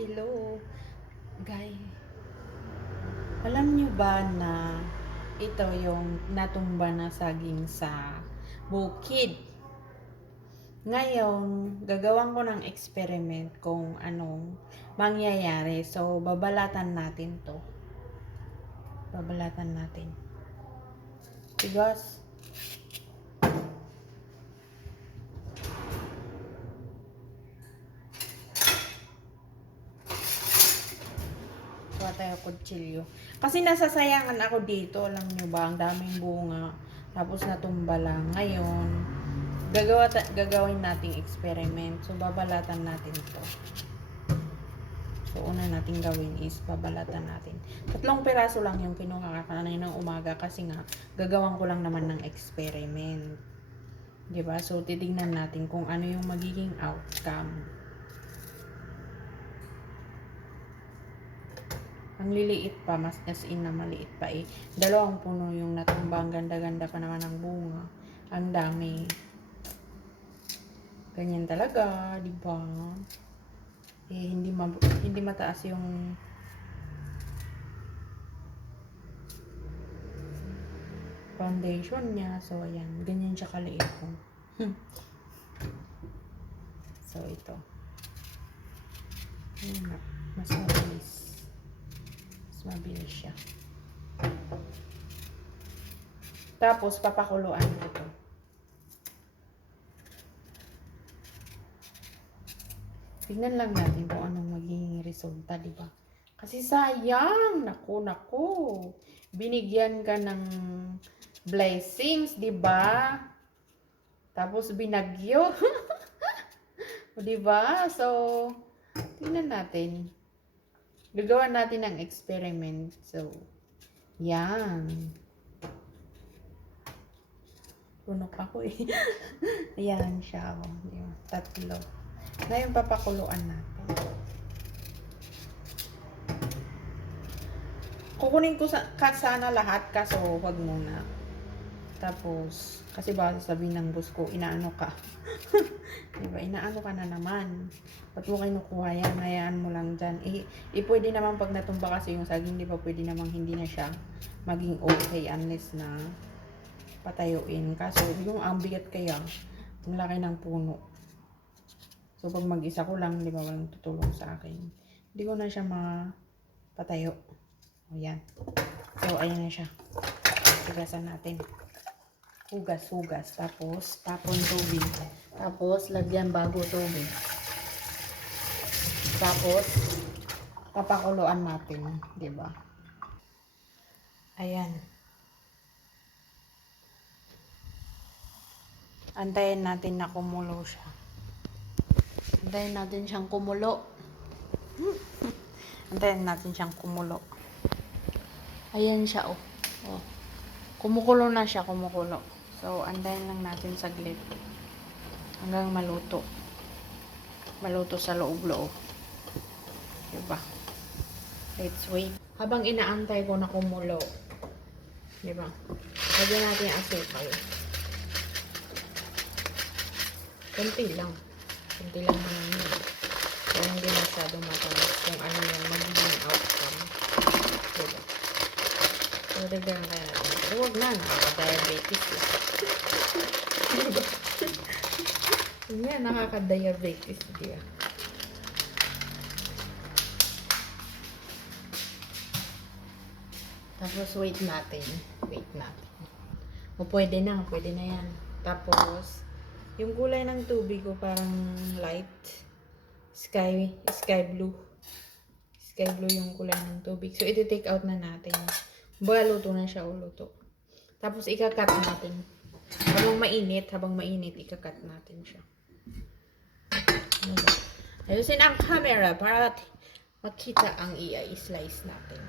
Hello, guys. Alam nyo ba na ito yung natumba na saging sa bukid? Ngayon, gagawan ko ng experiment kung anong mangyayari. So, babalatan natin to. Babalatan natin. Tigos. Kuha tayo kutsilyo. Kasi nasasayangan ako dito. Alam nyo ba, ang daming bunga. Tapos natumba lang. Ngayon, gagawin nating experiment. So, babalatan natin ito. So, una natin gawin is babalatan natin. 3 piraso lang yung kinuha ka kanina ng umaga kasi nga, gagawan ko lang naman ng experiment. Diba? So, titignan natin kung ano yung magiging outcome. Ang liliit pa, mas as in na maliit pa eh. 2 puno yung natumba. Ang ganda-ganda pa naman ng bunga. Ang dami. Ganyan talaga, di ba? Eh, hindi mataas yung foundation niya. So, ayan. Ganyan siya kaliit ko. So, ito. Ayan nga. Mas mabilis. Mas mabilis siya. Tapos, papakuluan ko ito. Tignan lang natin kung anong magiging resulta, di ba? Kasi sayang. Naku. Binigyan ka ng blessings, di ba? Tapos binagyo. Di ba? So, tingnan natin. Gagawa natin ng experiment. So, yan. Punok ako eh. Ayan siya. Oh. 3. Ngayon, papakuluan natin. Kukunin ko sana lahat, kaso wag muna. Tapos, kasi baka sabihin ng boss ko, inaano ka. Diba? Inaano ka na naman. Ba't mo kinukuha yan? Hayaan mo lang dyan. Pwede naman pag natumba kasi yung saging, di ba? Pwede namang hindi na siya maging okay unless na patayuin. Kaso, yung ang bigat kaya, ang laki ng puno. So, pag mag-isa ko lang, di ba? Walang tutulong sa akin. Hindi ko na siya mapatayo. O, yan. So, ayan na siya. Hugasan natin. Hugas. Tapos, tapon tubig. Tapos, lagyan bago tubig. Tapos, papakuluan natin. Diba? Ayan. Antayin natin na kumulo siya. Antayin natin siyang kumulo. Antayin natin siyang kumulo. Ayan siya, oh. Oh. Kumukulo na siya, kumukulo. So, antayin lang natin saglit. Hanggang maluto. Maluto sa loob-loob. Diba? Let's wait. Habang inaantay ko na kumulo. Diba? Lagyan natin yung asukal. Kunti lang. Kunti lang naman yun. So, hindi masyadong matalas kung ano yung magiging outcome. Diba? So, dagdagan kaya natin. Pero huwag na. Nakaka-diabetes. Diba? Yan, nakaka-diabetes. Diba? Tapos, wait natin. O, pwede na yan. Tapos, yung kulay ng tubig ko parang light. Sky blue. Sky blue yung kulay ng tubig. So, iti-take out na natin. Baga, luto na siya o luto. Tapos, ikakat natin. Habang mainit, ikakat natin siya. Ayusin ang camera para makita ang i-slice natin.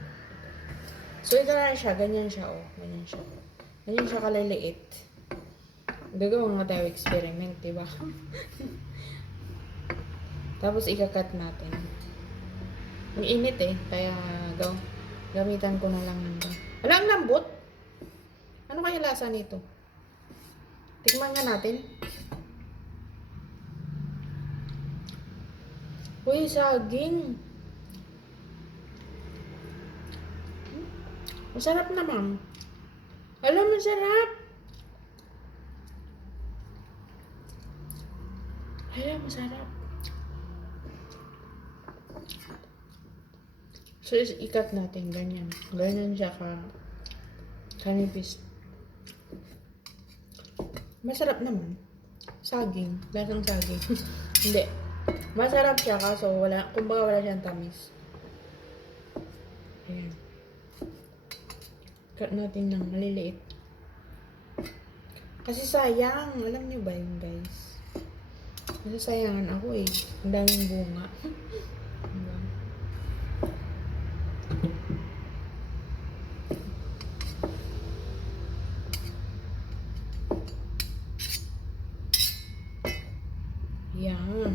So, ito na siya. Ganyan siya, oh. Ganyan siya kaliliit. Gagawin nga tayo experiment, diba? Tapos, ikakat natin. Ang init eh. Kaya, gamitan ko na lang nito. Wala, ang lambot. Ano kaya lasa nito? Tikman nga natin. Uy, saging. Masarap na, ma'am. Alam, masarap. Alam, masarap. So, ikat natin. Ganyan. Ganyan siya kanipis. Masarap naman. Saging. Lasang saging. Hindi. Masarap siya kaso kumbaga wala siyang tamis. Ayan. Cut natin ng maliliit. Kasi sayang. Alam niyo ba yun, guys? Nasasayangan ako eh. Ang daming bunga. Diba? Yan.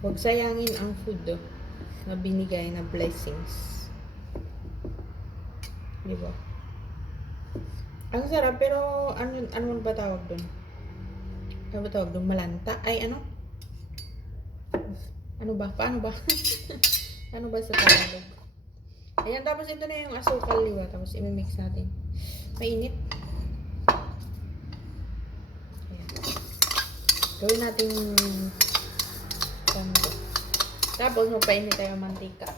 Huwag sayangin ang food na binigay na blessings. Diba? Ang sarap pero ano ba tawag dun? Ano ba tawag dun? Malanta? Ay ano? Ano ba? Paano ba? Ano ba sa Tagalog? Ayan, tapos ito na yung asukal, diba? Tapos imimix natin. Mainit. Ayan. Gawin natin tapos magpainit tayo ng mantika.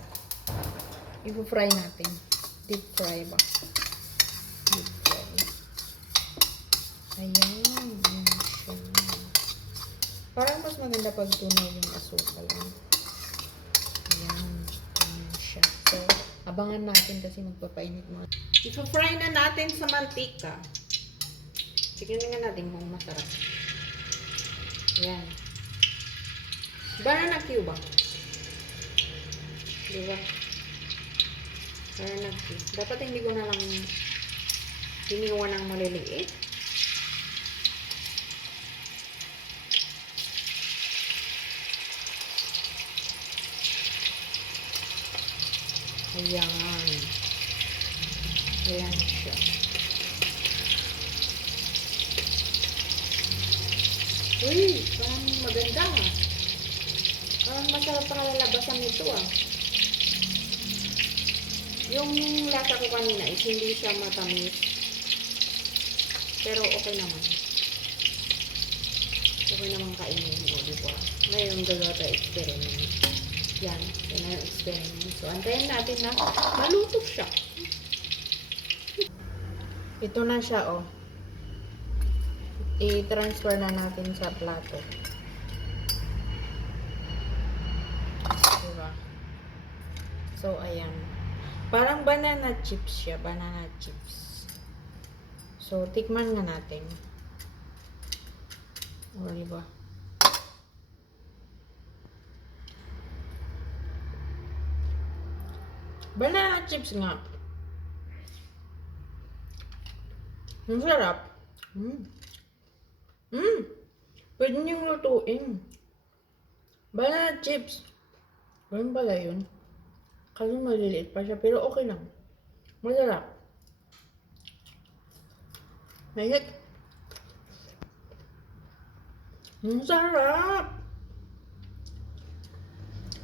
I-fry natin. Deep fry ba? Deep fry. Ayan. Ayan siya. Parang mas maganda pag tunaw yung asukal. Ayan. Ayan siya. So, abangan natin kasi magpapainit mo. I-fry na natin sa mantika. Tignan nga natin kung masarap. Ayan. Banana cube ba? Diba? Banana cube. Dapat hindi ko na lang hiniwa ng maliliit. Ayan. Ayan siya. Uy, parang maganda. Parang masarap pa kalalabasan nito Yung lasa ko kanina is hindi siya matamis. Pero okay naman. Okay naman kainin mo, di ba? Ngayon gagawa tayo experiment. Yan. Yan yung experiment. So, antayin natin na maluto siya. Ito na siya, I-transfer na natin sa plato. Diba? So, ayan. Parang banana chips siya. Banana chips. So, tikman nga natin. O, diba? Banana chips nga. Ang sarap. Pwede niyong lutuin. Banana chips. Ganun pala yun. Kasi maliliit pa siya. Pero okay lang. Masarap. Mahit. Ang sarap.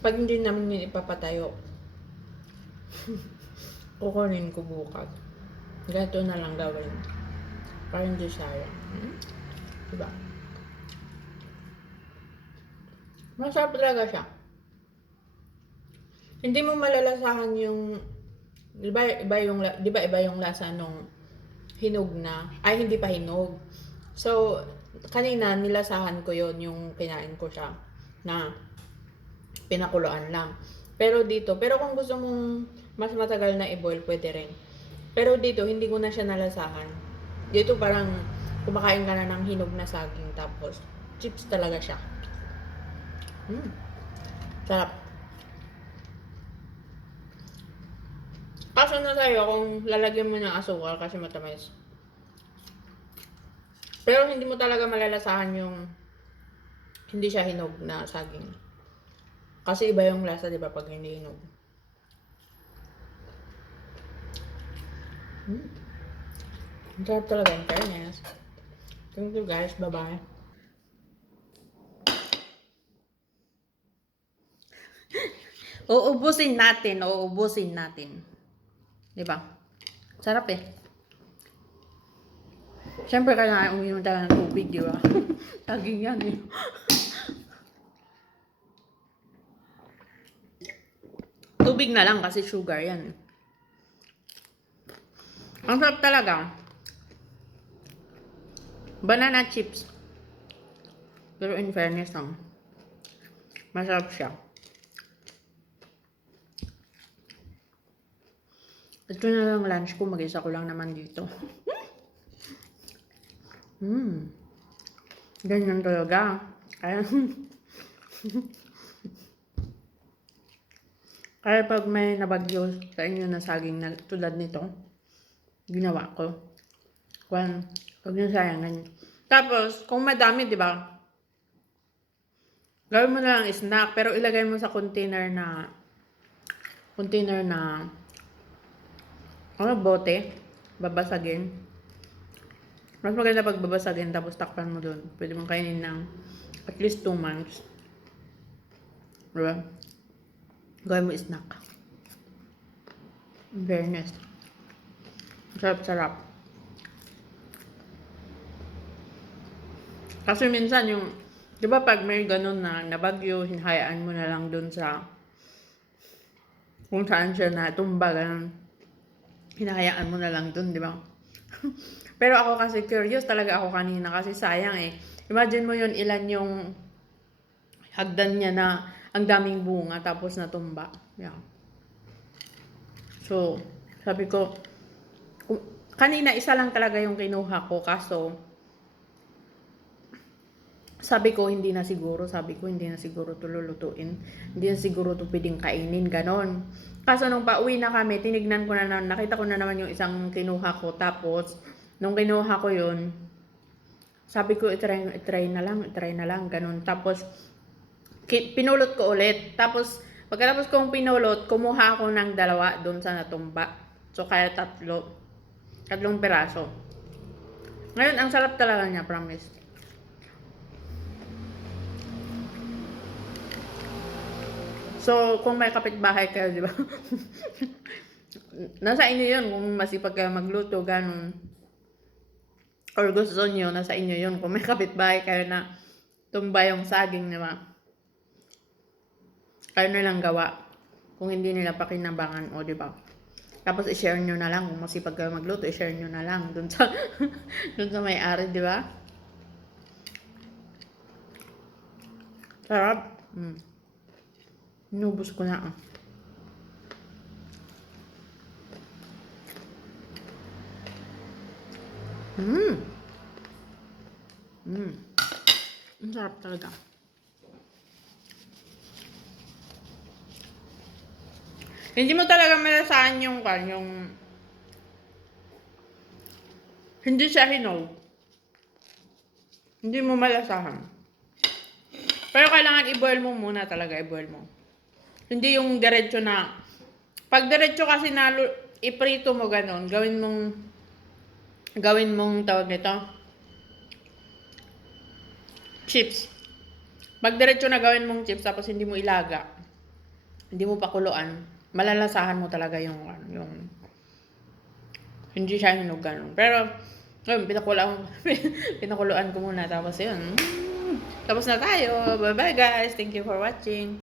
Pag hindi namin yun ipapatayo, kukunin ko bukas. Gato na lang gawin. Para hindi sayang. Diba? Masarap talaga siya. Hindi mo malalasahan yung iba yung lasa nung hinog na. Ay, hindi pa hinog. So, kanina nilasahan ko yon yung kinain ko siya na pinakuluan lang. Pero kung gusto mong mas matagal na i-boil, pwede rin. Pero dito, hindi ko na siya nalasahan. Dito parang kumakain ka na ng hinog na saging tapos chips talaga siya. Sarap. Kaso na sa'yo kung lalagyan mo ng asukal kasi matamis. Pero hindi mo talaga malalasahan yung hindi siya hinog na saging. Kasi iba yung lasa, di ba, pag hindi hinog. Ang sarap talaga yung fairness. Thank you guys. Bye-bye. Uubusin natin. Diba? Sarap eh. Siyempre, kailangan uminom tayo ng tubig, di ba? Saging yan eh. Tubig na lang kasi sugar yan. Ang sarap talaga. Banana chips. Pero in fairness lang, masarap siya. Ito na lang lunch ko. Mag-isa ko lang naman dito. Ganyan talaga. Kaya, kaya pag may nabagyo sa inyo na saging na tulad nito, ginawa ko. Kung nyo sayangan. Tapos, kung madami, di ba? Gawin mo na lang snack, pero ilagay mo sa container na bote, babasagin. Mas maganda pag babasagin, tapos takpan mo dun. Pwede mong kainin ng at least 2 months. Diba? Gawin mo snack. In fairness. Sarap-sarap. Kasi minsan yung, di ba pag may ganun na nabagyo, hinahayaan mo na lang dun sa kung saan siya natumba, ganun. Hinahayaan mo na lang dun, di ba? Pero ako kasi curious talaga ako kanina kasi sayang eh. Imagine mo yun, ilan yung hagdan niya na ang daming bunga tapos natumba. Yeah. So, sabi ko, kanina isa lang talaga yung kinuha ko kaso sabi ko hindi na siguro to lulutuin. Hindi na siguro to pwedeng kainin, ganon. Kaso nung pauwi na kami, tinignan ko na, nakita ko na naman yung isang kinuha ko. Tapos, nung kinuha ko yun, sabi ko itry na lang, ganon. Tapos, pinulot ko ulit. Tapos, pagkatapos kong pinulot, kumuha ako ng 2 doon sa natumba. So, kaya 3 piraso. Ngayon, ang sarap talaga niya, promise. So, kung may kapitbahay kayo, di ba? Nasa inyo yun, kung masipag kayo magluto, ganun. Or gusto nyo, nasa inyo yun. Kung may kapitbahay kayo na tumba yung saging, di ba? Kayo na lang gawa. Kung hindi nila pakinabangan, o di ba? Tapos i-share nyo na lang. Kung masipag kayo magluto, i-share nyo na lang dun sa, dun sa may-ari, di ba? Sarap. Inubos ko na. Ang sarap talaga. Hindi mo talaga malasahan yung hindi siya hinog. Hindi mo malasahan. Pero kailangan i-boil mo muna talaga, i-boil mo. Hindi yung diretso na, pag diretso kasi na iprito mo ganon, gawin mong tawag nito, chips. Pag diretso na gawin mong chips, tapos hindi mo ilaga, hindi mo pakuluan, malalasahan mo talaga yung hindi siya hinog ganon. Pero, ngayon, pinakuluan ko muna, tapos yun. Tapos na tayo. Bye-bye guys. Thank you for watching.